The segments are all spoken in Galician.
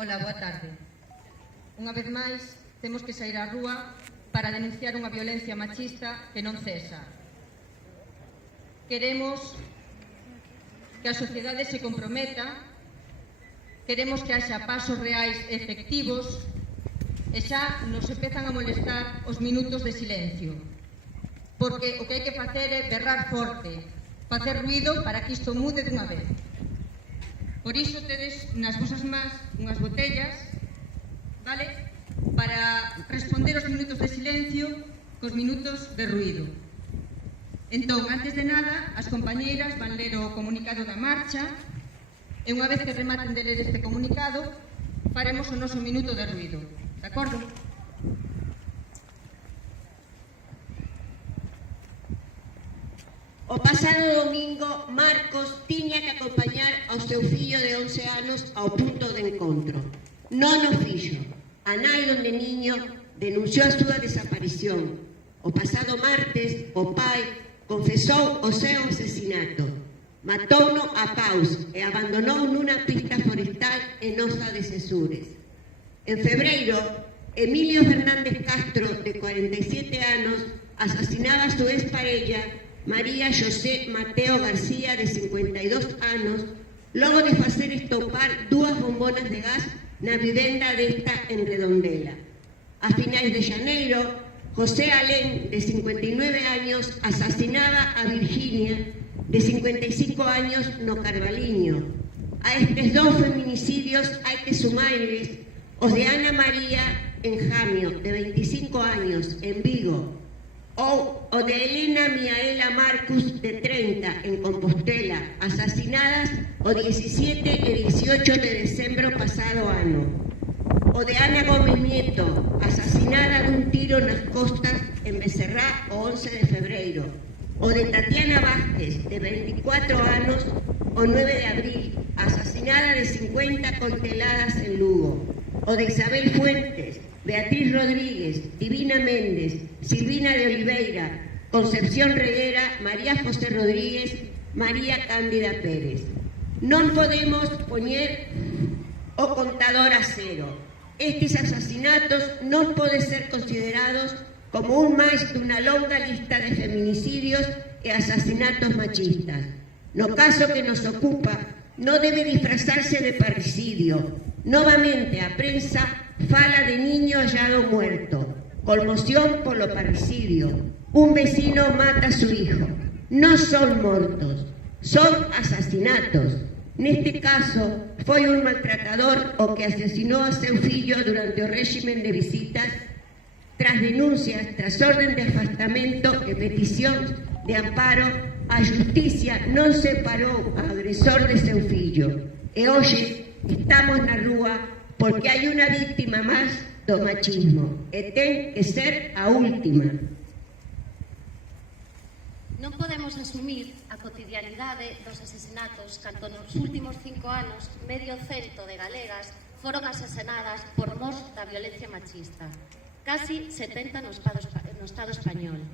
Ola, boa tarde. Unha vez máis, temos que sair á rúa para denunciar unha violencia machista que non cesa. Queremos que a sociedade se comprometa, queremos que haxa pasos reais e efectivos e xa nos empezan a molestar os minutos de silencio. Porque o que hai que facer é berrar forte, facer ruido para que isto mude dunha vez. Por iso tedes nas vosas mans unhas botellas, vale? Para responder aos minutos de silencio cos minutos de ruido. Entón, antes de nada, as compañeiras van ler o comunicado da marcha e unha vez que rematen de ler este comunicado, faremos o noso minuto de ruido. De acordo? O pasado domingo, Marcos tiña que acompañar ao seu fillo de 11 anos ao punto de encontro. Non o fixo. A nai do niño denunciou a súa desaparición. O pasado martes, o pai confesou o seu asesinato. Matouno a paus e abandonou nunha pista forestal en Osa de Sesures. En febreiro, Emilio Fernández Castro, de 47 anos, asasinaba a súa exparella María José Mateo García, de 52 anos, logo de facer estopar 2 bombonas de gas na vivenda desta en Redondela. A finais de xaneiro, José Alén, de 59 años, asasinaba a Virginia, de 55 años, no Carvaliño. A estes 2 feminicidios hai que sumarles os de Ana María Enjamio, de 25 años, en Vigo, ou o de Elena Miaela Marcus, de 30, en Compostela, asasinadas o 17 e 18 de decembro pasado ano. O de Ana Gómez Nieto, asasinada dun tiro nas costas en Becerrá o 11 de febreiro. O de Tatiana Vázquez, de 24 anos, o 9 de abril, asasinada de 50 coiteladas en Lugo. O de Isabel Fuentes, Beatriz Rodríguez, Divina Méndez, Silvina de Oliveira, Concepción Reguera, María José Rodríguez, María Cándida Pérez. Non podemos poñer o contador a cero. Estes asasinatos non poden ser considerados como un máis dunha longa lista de feminicidios e asasinatos machistas. No caso que nos ocupa, non debe disfrazarse de parricidio. Novamente a prensa fala de niño hallado muerto, conmoción polo parricidio. Un vecino mata a su hijo. Non son mortos, son asasinatos. Neste caso, foi un maltratador o que asesinou a seu fillo durante o réximen de visitas. Tras denuncias, tras orden de afastamento e peticións de amparo, a xusticia non separou ao agresor de seu fillo. E hoxe estamos na rúa porque hai unha víctima máis do machismo e ten que ser a última. Non podemos asumir a cotidianidade dos asasinatos cando nos últimos 5 anos medio cento de galegas foron asasinadas por mor da violencia machista. Casi 70 no Estado español.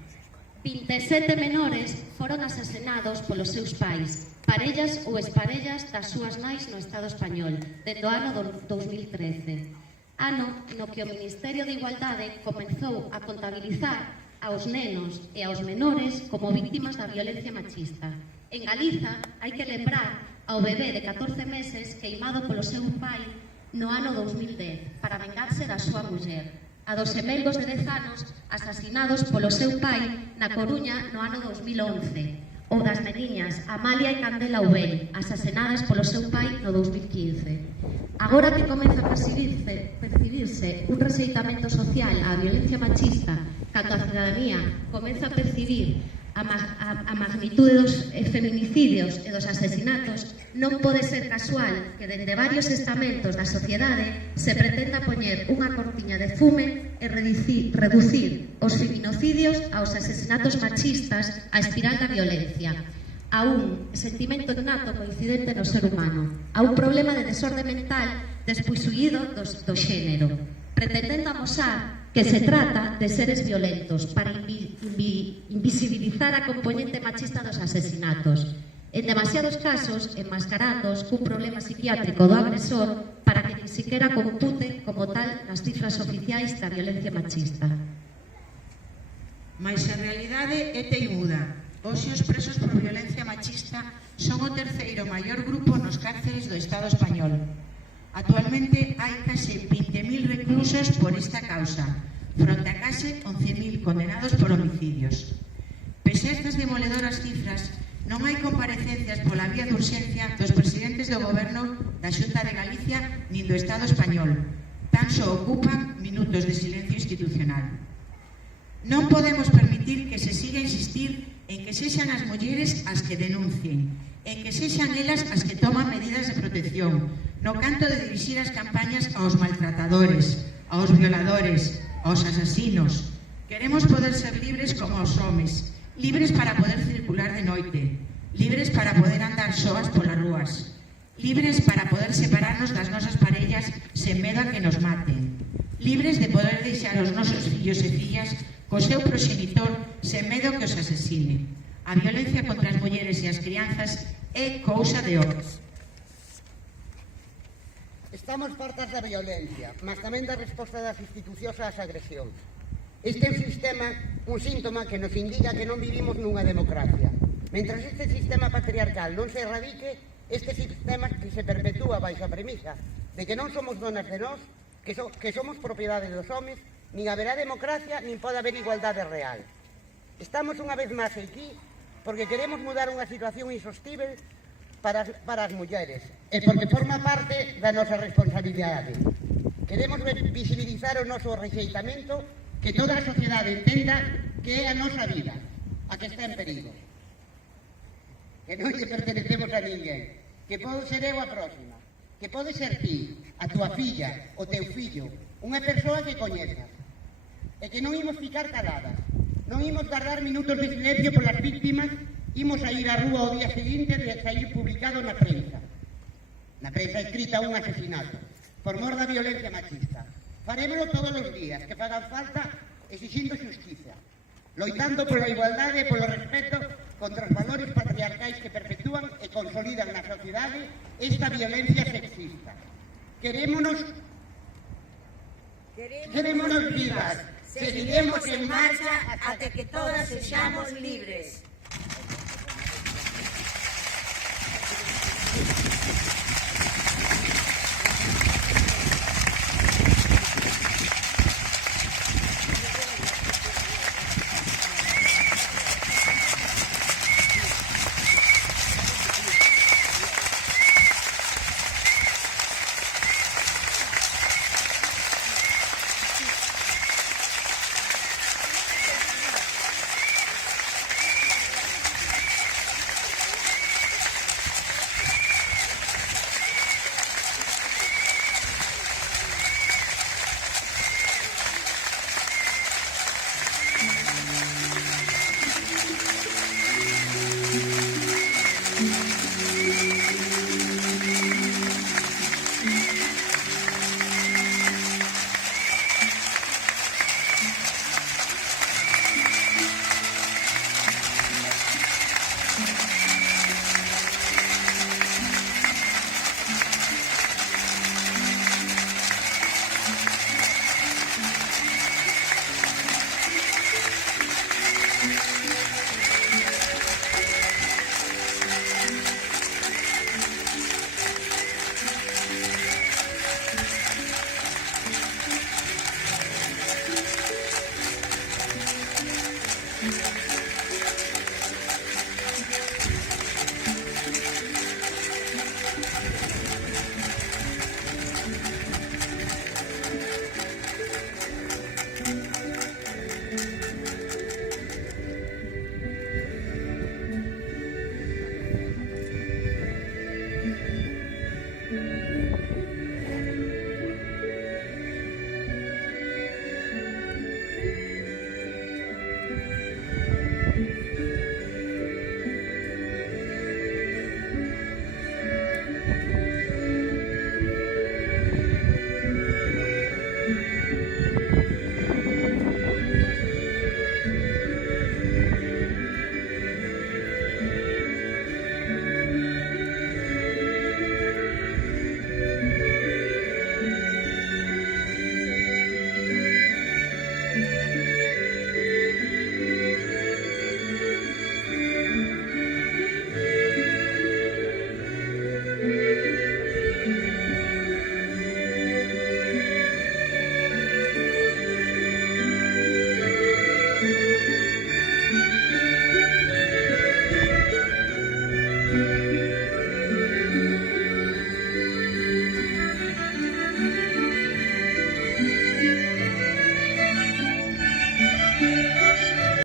27 menores foron asasinados polos seus pais, parellas ou exparellas das súas nais no Estado español, dende o ano 2013. Ano no que o Ministerio de Igualdade comezou a contabilizar aos nenos e aos menores como víctimas da violencia machista. En Galiza hai que lembrar ao bebé de 14 meses queimado polo seu pai no ano 2010 para vengarse da súa muller. A dos semelgos de 10 anos asasinados polo seu pai na Coruña no ano 2011, ou das neniñas Amalia e Candela Ubel, asasinadas polo seu pai no 2015. Agora que comeza a percibirse un rexeitamento social á violencia machista, cando a cidadanía comeza a percibir a magnitude dos feminicidios e dos asesinatos, non pode ser casual que dende varios estamentos da sociedade se pretenda poñer unha cortiña de fume e reducir os feminicidios aos asesinatos machistas á espiral da violencia, a un sentimento innato coincidente no ser humano, a un problema de desorde mental desposuído do xénero, pretendendo amosar que se trata de seres violentos para invisibilizar a componente machista dos asesinatos. En demasiados casos, enmascarados cun problema psiquiátrico do agresor para que siquiera compute como tal nas cifras oficiais da violencia machista. Mais a realidade é teimuda. Hoxe os presos por violencia machista son o terceiro maior grupo nos cárceres do Estado español. Actualmente hai case 20.000 reclusos por esta causa, fronte a case 11.000 condenados por homicidios. Pese a estas demoledoras cifras, non hai comparecencias pola vía de urxencia dos presidentes do Goberno da Xunta de Galicia nin do Estado español. Tan só ocupan minutos de silencio institucional. Non podemos permitir que se siga a insistir en que sexan as mulleres as que denuncien, en que sexan elas as que toman medidas de protección, no canto de dirixir as campañas aos maltratadores, aos violadores, aos asasinos. Queremos poder ser libres como os homes, libres para poder circular de noite, libres para poder andar soas polas rúas, libres para poder separarnos das nosas parellas sen medo a que nos maten, libres de poder deixar os nosos fillos e fillas co seu proxenitor sen medo que os asesine. A violencia contra as mulleres e as crianzas é cousa de homes. Estamos fartas da violencia, mas tamén da resposta das institucións ás agresións. Este é un síntoma que nos indica que non vivimos nunha democracia. Mentras este sistema patriarcal non se erradique, este sistema que se perpetúa baixo a premisa de que non somos donas de nós, que somos propiedade dos homes, nin haberá democracia, nin pode haber igualdade real. Estamos unha vez máis aquí porque queremos mudar unha situación insostível para as mulleres e porque forma parte da nosa responsabilidade. Queremos visibilizar o noso rexeitamento, que toda a sociedade entenda que é a nosa vida a que está en perigo, que non lle pertenecemos a ninguén, que pode ser eu a próxima, que pode ser ti, a tua filla, o teu fillo, unha persoa que coñezas, e que non imos ficar caladas, non imos guardar minutos de silencio polas víctimas, imos a ir á rúa o día seguinte de sair publicado na prensa escrita un asesinato, por mor da violencia machista. Farémolo todos os días, que fagan falta, exixindo xustiza, loitando pola igualdade e polo respeto contra os valores patriarcais que perpetúan e consolidan na sociedade esta violencia sexista. Querémonos vivas, seguiremos en marcha até que todas sexamos libres.